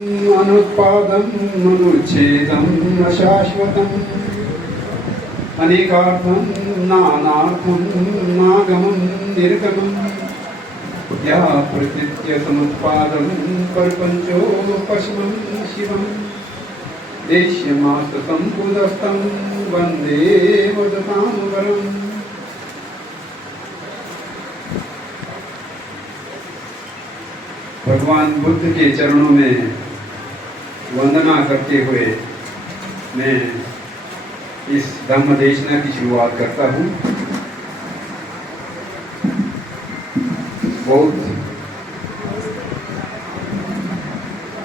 अनुत्पादं अनुच्छेदं अशाश्वतम् अनेकार्थं नानार्थं नागमं निर्गमं या प्रकृत्य समुत्पादं परपञ्चोपशमं शिवं देश्यमास्तसम्पुदस्तं वन्दे वदतां वरम्। भगवान बुद्ध के चरणों में वंदना करते हुए मैं इस धम्म देशना की शुरुआत करता हूँ। बहुत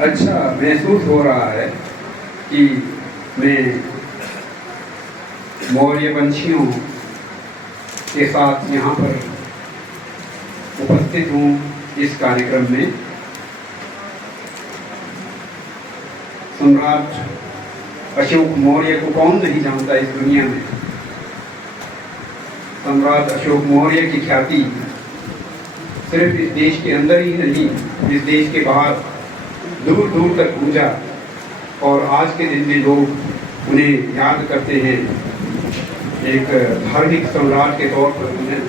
अच्छा महसूस हो रहा है कि मैं मौर्य वंशियों के साथ यहाँ पर उपस्थित हूँ। इस कार्यक्रम में सम्राट अशोक मौर्य को कौन नहीं जानता इस दुनिया में। सम्राट अशोक मौर्य की ख्याति सिर्फ इस देश के अंदर ही नहीं, इस देश के बाहर दूर दूर तक गूंजा और आज के दिन में लोग उन्हें याद करते हैं। एक धार्मिक सम्राट के तौर पर उन्हें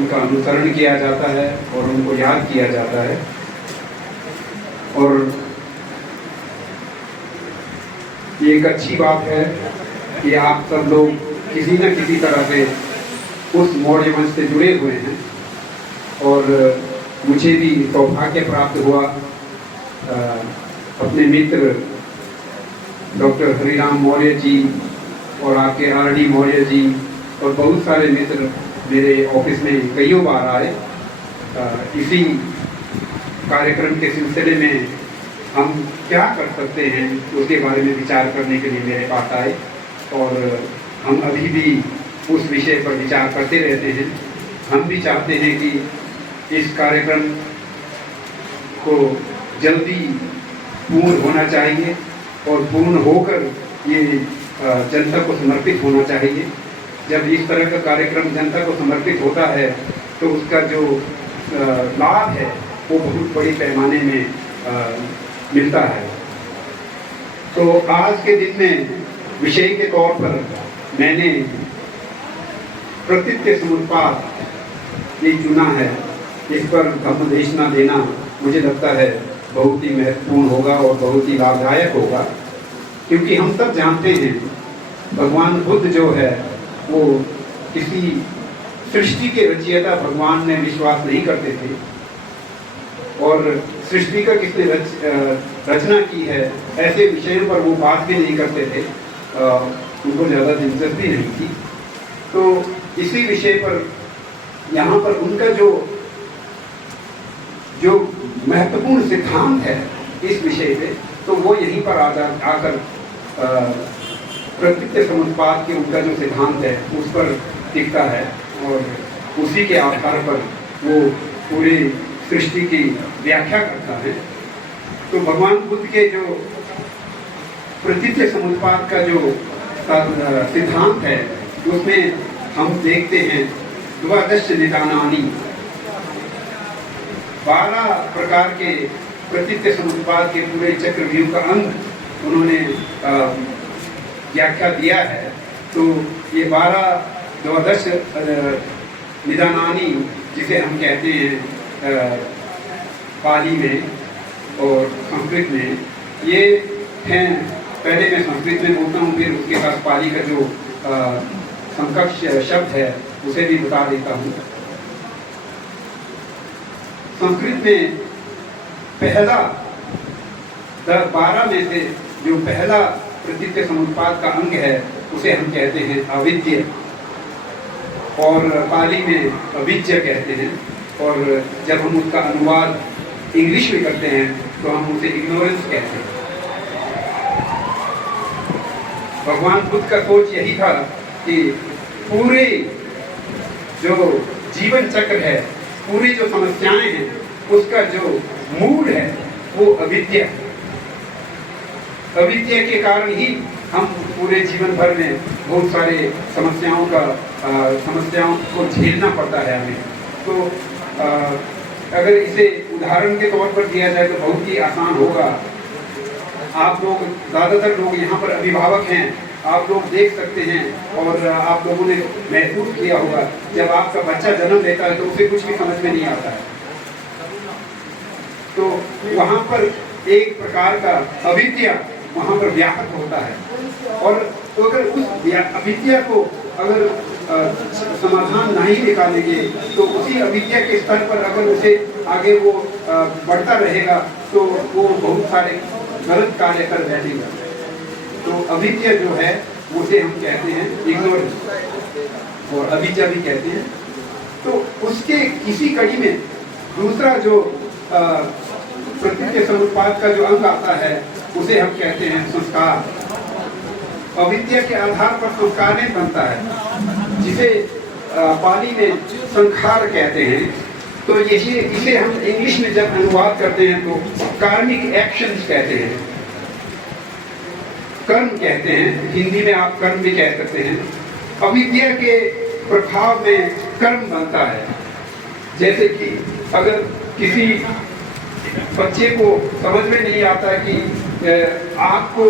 उनका अनुसरण किया जाता है और उनको याद किया जाता है। और ये एक अच्छी बात है कि आप सब लोग किसी न किसी तरह से उस मौर्य वंश से जुड़े हुए हैं। और मुझे भी सौभाग्य प्राप्त हुआ अपने मित्र डॉक्टर हरिराम मौर्य जी और आपके आर.डी. मौर्य जी और बहुत सारे मित्र मेरे ऑफिस में कईयों बार आए। इसी कार्यक्रम के सिलसिले में हम क्या कर सकते हैं उसके बारे में विचार करने के लिए मेरे पास आए और हम अभी भी उस विषय पर विचार करते रहते हैं। हम भी चाहते हैं कि इस कार्यक्रम को जल्दी पूर्ण होना चाहिए और पूर्ण होकर ये जनता को समर्पित होना चाहिए। जब इस तरह का कार्यक्रम जनता को समर्पित होता है तो उसका जो लाभ है वो बहुत बड़ी पैमाने में मिलता है। तो आज के दिन में विषय के तौर पर मैंने प्रकृत्य समुत्पाद ये चुना है। इस पर धम्म देशना देना मुझे लगता है बहुत ही महत्वपूर्ण होगा और बहुत ही लाभदायक होगा, क्योंकि हम सब जानते हैं भगवान बुद्ध जो है वो किसी सृष्टि के रचयिता भगवान में विश्वास नहीं करते थे और सृष्टि का किसने रचना की है ऐसे विषयों पर वो बात भी नहीं करते थे। उनको ज़्यादा दिलचस्पी नहीं थी। तो इसी विषय पर यहाँ पर उनका जो महत्वपूर्ण सिद्धांत है इस विषय पे, तो वो यहीं पर आकर प्रकृत्य समुत्पाद के उनका जो सिद्धांत है उस पर टिकता है और उसी के आधार पर वो पूरी सृष्टि की व्याख्या करता है। तो भगवान बुद्ध के जो प्रकृत्य समुत्पाद का जो सिद्धांत है उसमें हम देखते हैं द्वादश निदानानि, 12 प्रकार के प्रकृत्य समुत्पाद के पूरे चक्रव्यूह का अंग उन्होंने व्याख्या दिया है। तो ये 12 निदानानि जिसे हम कहते हैं पाली में और संस्कृत में, ये हैं। पहले मैं संस्कृत में बोलता हूँ, फिर उसके पास पाली का जो समकक्ष शब्द है उसे भी बता देता हूँ। संस्कृत में पहला 12 में से जो पहला प्रकृत्य समुत्पाद का अंग है उसे हम कहते हैं अविद्य और पाली में अविद्य कहते हैं। और जब हम उसका अनुवाद इंग्लिश में करते हैं तो हम उसे इग्नोरेंस कहते हैं। भगवान बुद्ध का सोच यही था कि पूरे जो जीवन चक्र है, पूरी जो समस्याएं हैं, उसका जो मूल है वो अविद्या है। अविद्या के कारण ही हम पूरे जीवन भर में बहुत सारे समस्याओं को झेलना पड़ता है हमें। तो अगर इसे उदाहरण के तौर पर दिया जाए तो बहुत ही आसान होगा। आप लोग, ज़्यादातर लोग यहाँ पर अभिभावक हैं, आप लोग देख सकते हैं और आप लोगों ने महसूस किया होगा, जब आपका बच्चा जन्म लेता है तो उसे कुछ भी समझ में नहीं आता है, तो वहाँ पर एक प्रकार का अविद्या वहाँ पर व्यापक होता है। और अगर उस अविद्या को अगर समाधान नहीं निकालेंगे तो उसी अविद्या के स्तर पर अगर उसे आगे वो बढ़ता रहेगा तो वो बहुत सारे गलत कार्य कर बैठेगा। तो अविद्या जो है उसे हम कहते हैं इग्नोरेंस और अविद्या भी कहते हैं। तो उसके किसी कड़ी में दूसरा जो प्रकृति समुत्पाद का जो अंग आता है उसे हम कहते हैं संस्कार। अविद्या के आधार पर संस्कार नहीं बनता है, जिसे पाली में संखार कहते हैं। तो इसे हम इंग्लिश में जब अनुवाद करते हैं तो कार्मिक एक्शंस कहते हैं, कर्म कहते हैं, हिंदी में आप कर्म भी कह सकते हैं। अविद्या के प्रभाव में कर्म बनता है। जैसे कि अगर किसी बच्चे को समझ में नहीं आता कि आग को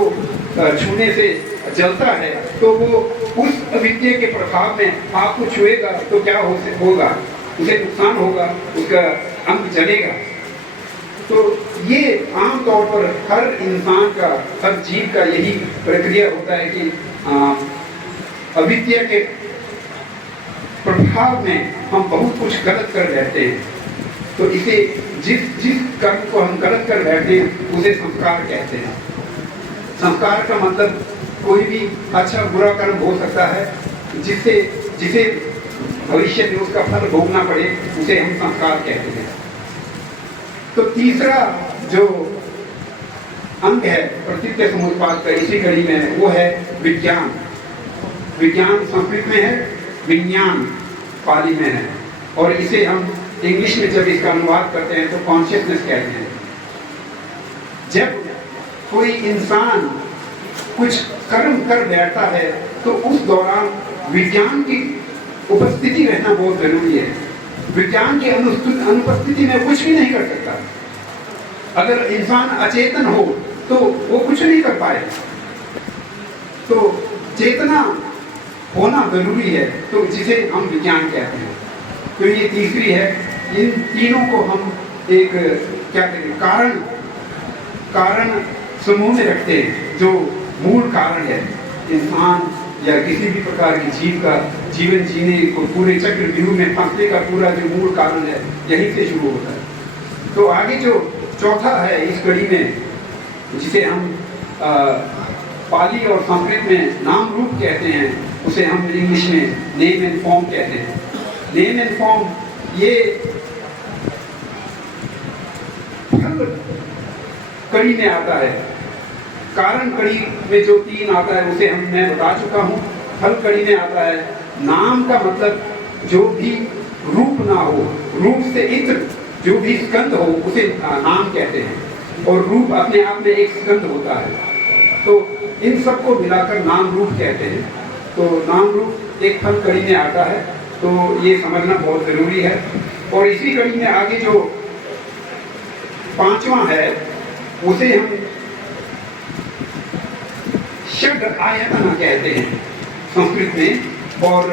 छूने से जलता है, तो वो उस अविद्या के प्रभाव में आग को छुएगा तो क्या होगा, उसे नुकसान होगा, उसका अंग जलेगा। तो ये आमतौर पर हर इंसान का, हर जीव का यही प्रक्रिया होता है कि अविद्या के प्रभाव में हम बहुत कुछ गलत कर बैठते हैं। तो इसे जिस कर्म को हम गलत कर बैठते हैं उसे संस्कार कहते हैं। संस्कार का मतलब कोई भी अच्छा बुरा कर्म हो सकता है जिसे भविष्य में उसका फल भोगना पड़े, उसे हम संस्कार कहते हैं। तो तीसरा जो अंग है प्रकृति समुत्पाद का इसी कड़ी में, वो है विज्ञान। विज्ञान संस्कृत में है, विज्ञान पाली में है, और इसे हम इंग्लिश में जब इसका अनुवाद करते हैं तो कॉन्शियसनेस कहते हैं। जब कोई इंसान कुछ कर्म कर बैठता है तो उस दौरान विज्ञान की उपस्थिति रहना बहुत जरूरी है। विज्ञान की अनुपस्थिति में कुछ भी नहीं कर सकता। अगर इंसान अचेतन हो तो वो कुछ नहीं कर पाए। तो चेतना होना जरूरी है, तो जिसे हम विज्ञान कहते हैं। तो ये तीसरी है। इन तीनों को हम एक क्या कहते हैं, कारण समूह में रखते हैं, जो मूल कारण है इंसान या किसी भी प्रकार की जीव का जीवन जीने को पूरे चक्रव्यूह में फंसने का पूरा जो मूल कारण है यहीं से शुरू होता है। तो आगे जो चौथा है इस कड़ी में, जिसे हम पाली और संस्कृत में नाम रूप कहते हैं, उसे हम इंग्लिश में नेम एंड फॉर्म कहते हैं। नेम एंड फॉर्म ये कड़ी में आता है। कारण कड़ी में जो तीन आता है उसे मैं बता चुका हूँ। फल कड़ी में आता है नाम का मतलब जो भी रूप ना हो, रूप से इत्र जो भी स्कंद हो उसे नाम कहते हैं, और रूप अपने आप में एक स्कंद होता है। तो इन सबको मिलाकर नाम रूप कहते हैं। तो नाम रूप एक फल कड़ी में आता है, तो ये समझना बहुत जरूरी है। और इसी कड़ी में आगे जो पांचवा है उसे हम षड आयतना कहते हैं संस्कृत में, और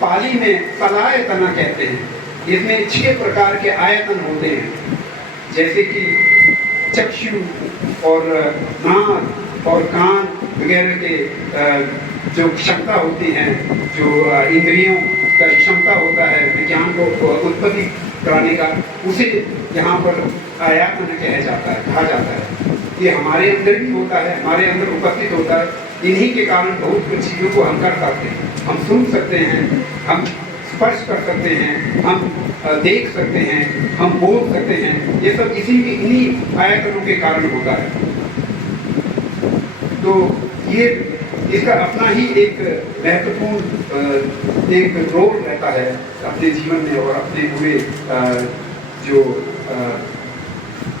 पाली में सलायतना कहते हैं। इसमें 6 प्रकार के आयतन होते हैं, जैसे कि चक्षु और नाक और कान वगैरह के जो क्षमता होती है, जो इंद्रियों का क्षमता होता है विज्ञान को उत्पत्ति कराने का, उसे यहाँ पर आयतन कहा जाता है। ये हमारे अंदर भी होता है, हमारे अंदर उपस्थित होता है। इन्हीं के कारण बहुत कुछ चीज़ों को हम कर सकते हैं। हम सुन सकते हैं, हम स्पर्श कर सकते हैं, हम देख सकते हैं, हम बोल सकते हैं। ये सब इन्हीं आयतनों के कारण होता है। तो ये इसका अपना ही एक महत्वपूर्ण एक रोल रहता है अपने जीवन में, और अपने पूरे जो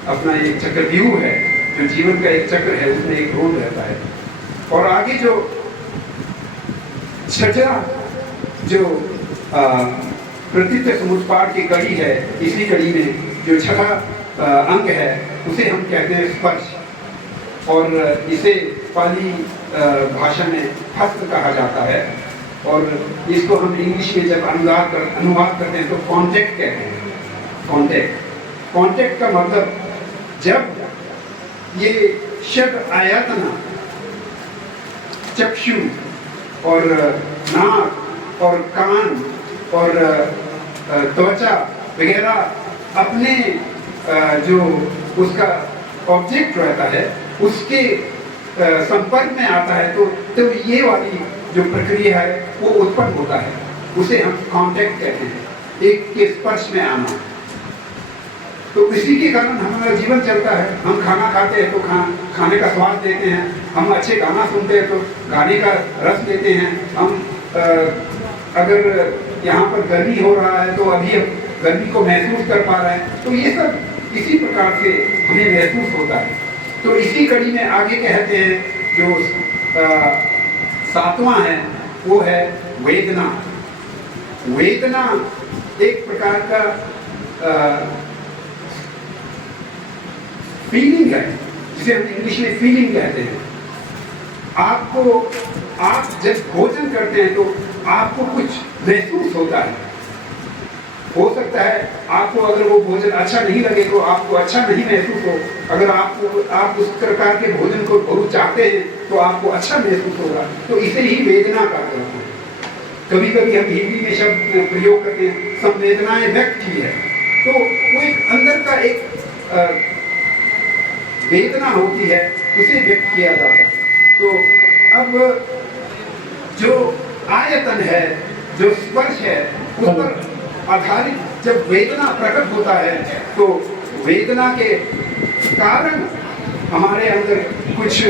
अपना एक चक्रव्यूह है, जो जीवन का एक चक्र है, उसमें एक रोल रहता है। और आगे जो छठा जो प्रकृति समुत्पाद की कड़ी है, इसी कड़ी में जो छठा अंग है उसे हम कहते हैं स्पर्श, और इसे पाली भाषा में हस्त कहा जाता है, और इसको हम इंग्लिश में जब अनुवाद करते हैं तो कॉन्टेक्ट कहते हैं। कॉन्टेक्ट का मतलब जब ये षड आयतना चक्षु और नाक और कान और त्वचा वगैरह अपने जो उसका ऑब्जेक्ट रहता है उसके संपर्क में आता है, तो ये वाली जो प्रक्रिया है वो उत्पन्न होता है, उसे हम कांटेक्ट कहते हैं, एक के स्पर्श में आना। तो इसी के कारण हमारा जीवन चलता है। हम खाना खाते हैं तो खाने का स्वाद लेते हैं, हम अच्छे गाना सुनते हैं तो गाने का रस लेते हैं, हम अगर यहाँ पर गर्मी हो रहा है तो अभी हम गर्मी को महसूस कर पा रहे हैं, तो ये सब इसी प्रकार से हमें महसूस होता है। तो इसी कड़ी में आगे कहते हैं जो सातवां है वो है वेदना। वेदना एक प्रकार का फीलिंग है, जिसे हम इंग्लिश में फीलिंग कहते हैं। आप जब भोजन करते हैं तो आपको कुछ महसूस होता है। हो सकता है आपको अगर वो भोजन अच्छा नहीं लगे तो आपको अच्छा नहीं महसूस हो, अगर आप उस प्रकार के भोजन को बहुत चाहते हैं तो आपको अच्छा महसूस होगा। तो इसे ही वेदना कहते हैं। कभी कभी हम हिंदी में शब्द प्रयोग करते हैं संवेदनाएं व्यक्त की है, तो वो एक अंदर का एक वेदना होती है, उसे व्यक्त किया जाता है। तो अब जो आयतन है, जो स्पर्श है, उस पर आधारित जब वेदना प्रकट होता है तो वेदना के कारण हमारे अंदर कुछ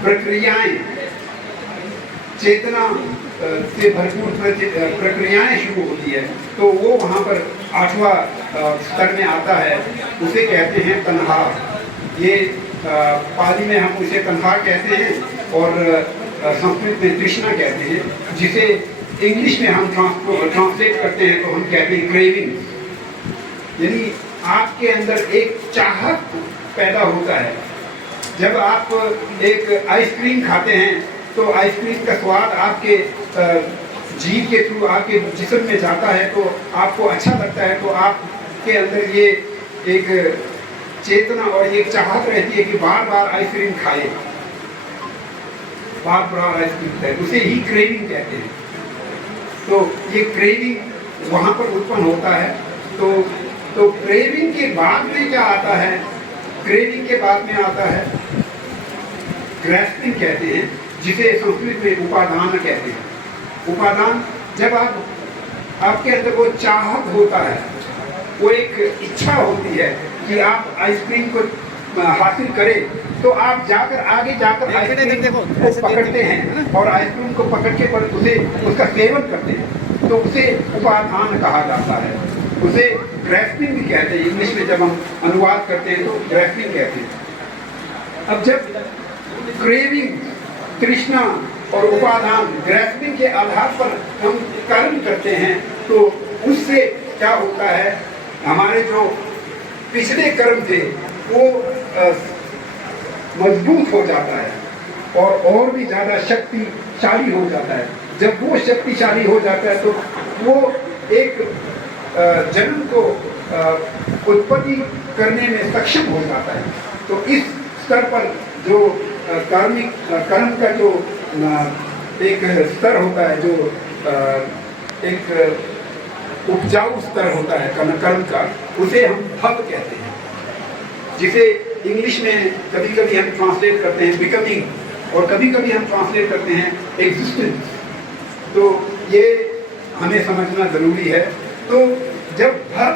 प्रक्रियाएं, चेतना से भरपूर प्रक्रियाएं शुरू होती है। तो वो वहाँ पर 8वां स्तर में आता है, उसे कहते हैं तन्हा। ये पाली में हम उसे तन्हा कहते हैं और संस्कृत में तृष्णा कहते हैं, जिसे इंग्लिश में हम ट्रांसलेट करते हैं तो हम कहते हैं क्रेविंग। यानी आपके अंदर एक चाहत पैदा होता है। जब आप एक आइसक्रीम खाते हैं तो आइसक्रीम का स्वाद आपके जीभ के थ्रू आपके जिस्म में जाता है, तो आपको अच्छा लगता है, तो आपके अंदर ये एक चेतना और एक चाहत रहती है कि बार बार आइसक्रीम खाए, बार बार आइसक्रीम खाए, उसे ही क्रेविंग कहते हैं। तो ये क्रेविंग वहाँ पर उत्पन्न होता है। तो क्रेविंग के बाद में क्या आता है? क्रेविंग के बाद में आता है ग्रैस्पिंग कहते हैं, जिसे संस्कृत में उपादान कहते हैं। उपादान, जब आपके अंदर वो चाहत होता है, वो एक इच्छा होती है कि आप आइसक्रीम को हासिल करें, तो आप आगे जाकर आइसक्रीम को पकड़ते हैं और आइसक्रीम को पकड़ के पर उसका सेवन करते हैं, तो उसे उपादान कहा जाता है। उसे ग्रैस्पिंग भी कहते हैं। इंग्लिश में जब हम अनुवाद करते हैं तो ग्रैस्पिंग कहते हैं। अब जब क्रेविंग, तृष्णा और उपादान, ग्रैस्पिंग के आधार पर हम कर्म करते हैं, तो उससे क्या होता है, हमारे जो पिछले कर्म थे वो मजबूत हो जाता है और भी ज़्यादा शक्तिशाली हो जाता है। जब वो शक्तिशाली हो जाता है तो वो एक जन्म को उत्पत्ति करने में सक्षम हो जाता है। तो इस स्तर पर जो कर्म का जो एक स्तर होता है, जो एक उपजाऊ स्तर होता है कर्म का, उसे हम भव कहते हैं, जिसे इंग्लिश में कभी कभी हम ट्रांसलेट करते हैं बिकमिंग और कभी कभी हम ट्रांसलेट करते हैं एग्जिस्टेंस। तो ये हमें समझना जरूरी है। तो जब भव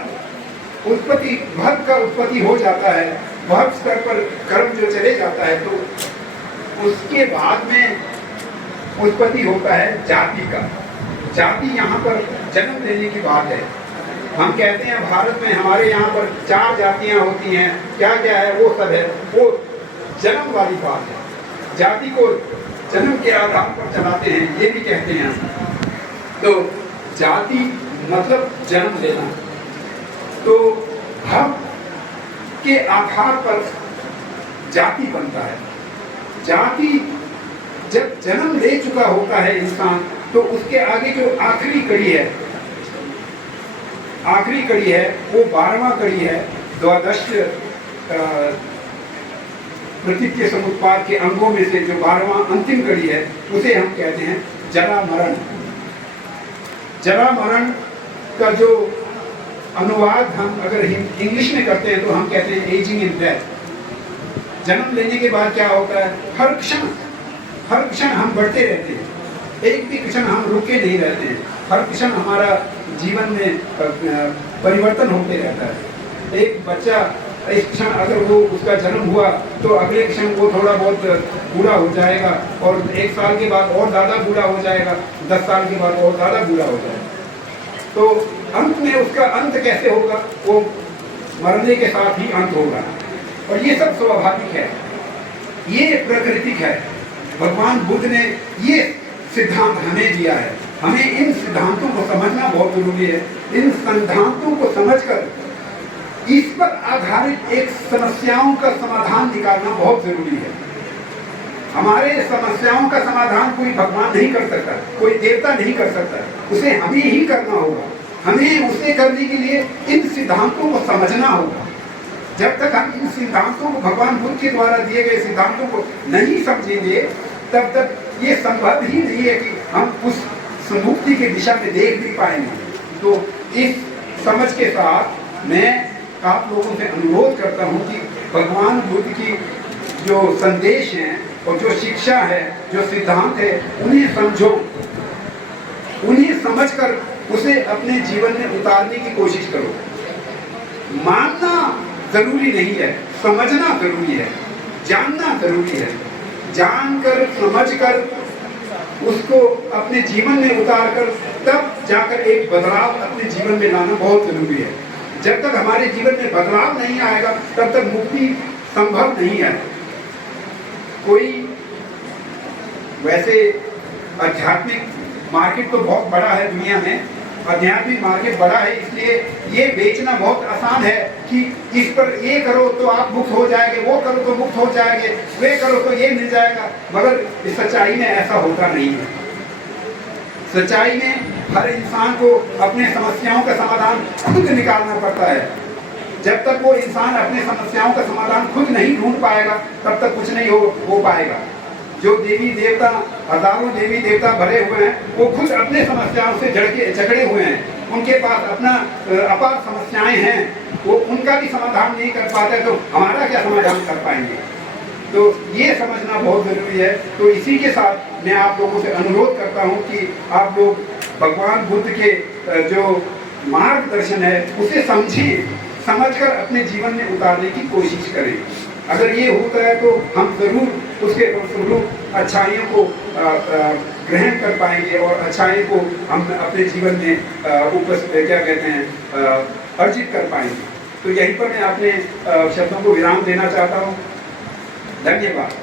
का उत्पत्ति हो जाता है, भव स्तर पर कर्म जो चले जाता है, तो उसके बाद में उत्पत्ति होता है जाति का। जाति यहाँ पर जन्म लेने की बात है। हम कहते हैं भारत में हमारे यहाँ पर 4 जातियाँ होती हैं, क्या क्या है वो सब है, वो जन्म वाली बात है। जाति को जन्म के आधार पर चलाते हैं, ये भी कहते हैं। तो जाति मतलब जन्म लेना। तो हम के आधार पर जाति बनता है। जाति जब जन्म ले चुका होता है इंसान, तो उसके आगे जो आखिरी कड़ी है वो 12वां कड़ी है। द्वादश प्रतीक समुत्पाद के अंगों में से जो 12वां अंतिम कड़ी है, उसे हम कहते हैं जरा मरण। जरा मरण का जो अनुवाद हम अगर इंग्लिश में करते हैं तो हम कहते हैं एजिंग इन डेथ। जन्म लेने के बाद क्या होता है, हर क्षण हम बढ़ते रहते हैं, एक भी क्षण हम रुके नहीं रहते हैं। हर क्षण हमारा जीवन में परिवर्तन होते रहता है। एक बच्चा इस क्षण अगर वो उसका जन्म हुआ तो अगले क्षण वो थोड़ा बहुत बूढ़ा हो जाएगा, और 1 साल के बाद और ज़्यादा बूढ़ा हो जाएगा, 10 साल के बाद और ज़्यादा बूढ़ा हो जाएगा। तो अंत में उसका अंत कैसे होगा, वो मरने के साथ ही अंत होगा। और ये सब स्वाभाविक है, ये प्राकृतिक है। भगवान बुद्ध ने ये सिद्धांत हमें दिया है। हमें इन सिद्धांतों को समझना बहुत जरूरी है। इन सिद्धांतों को समझकर इस पर आधारित एक समस्याओं का समाधान निकालना बहुत जरूरी है। हमारे समस्याओं का समाधान कोई भगवान नहीं कर सकता, कोई देवता नहीं कर सकता, उसे हमें ही करना होगा। हमें उसे करने के लिए इन सिद्धांतों को समझना होगा। जब तक हम इन सिद्धांतों को, भगवान बुद्ध के द्वारा दिए गए सिद्धांतों को नहीं समझेंगे, तब तक ये संभव ही नहीं है कि हम उस मुक्ति की दिशा में देख भी पाएंगे। तो इस समझ के साथ मैं आप लोगों से अनुरोध करता हूँ कि भगवान बुद्ध की जो संदेश हैं और जो शिक्षा है, जो सिद्धांत है, उन्हें समझो, उन्हें समझकर उसे अपने जीवन में उतारने की कोशिश करो। मानना जरूरी नहीं है, समझना जरूरी है, जानना जरूरी है। जानकर, समझकर उसको अपने जीवन में उतारकर तब जाकर एक बदलाव अपने जीवन में लाना बहुत जरूरी है। जब तक हमारे जीवन में बदलाव नहीं आएगा, तब तक मुक्ति संभव नहीं है। कोई वैसे आध्यात्मिक मार्केट तो बहुत बड़ा है दुनिया में, आध्यात्मिक मार्केट बड़ा है, इसलिए ये बेचना बहुत आसान है कि इस पर ये करो तो आप मुक्त हो जाएंगे, वो करो तो मुक्त हो जाएंगे, वे करो तो ये मिल जाएगा। मगर इस सच्चाई में ऐसा होता नहीं है। सच्चाई में हर इंसान को अपने समस्याओं का समाधान खुद निकालना पड़ता है। जब तक वो इंसान अपने समस्याओं का समाधान खुद नहीं ढूंढ पाएगा, तब तक कुछ नहीं हो पाएगा। जो देवी देवता, हजारों देवी देवता भरे हुए हैं, वो खुद अपने समस्याओं से जकड़े हुए हैं। उनके पास अपना अपार समस्याएं हैं, वो उनका भी समाधान नहीं कर पाते, तो हमारा क्या समाधान कर पाएंगे। तो ये समझना बहुत जरूरी है। तो इसी के साथ मैं आप लोगों से अनुरोध करता हूँ कि आप लोग भगवान बुद्ध के जो मार्गदर्शन है उसे समझें, समझकर अपने जीवन में उतारने की कोशिश करें। अगर ये होता है तो हम जरूर उसके फलस्वरूप अच्छाइयों को ग्रहण कर पाएंगे और अच्छाई को हम अपने जीवन में अर्जित कर पाएंगे। तो यहीं पर मैं अपने शब्दों को विराम देना चाहता हूँ। धन्यवाद।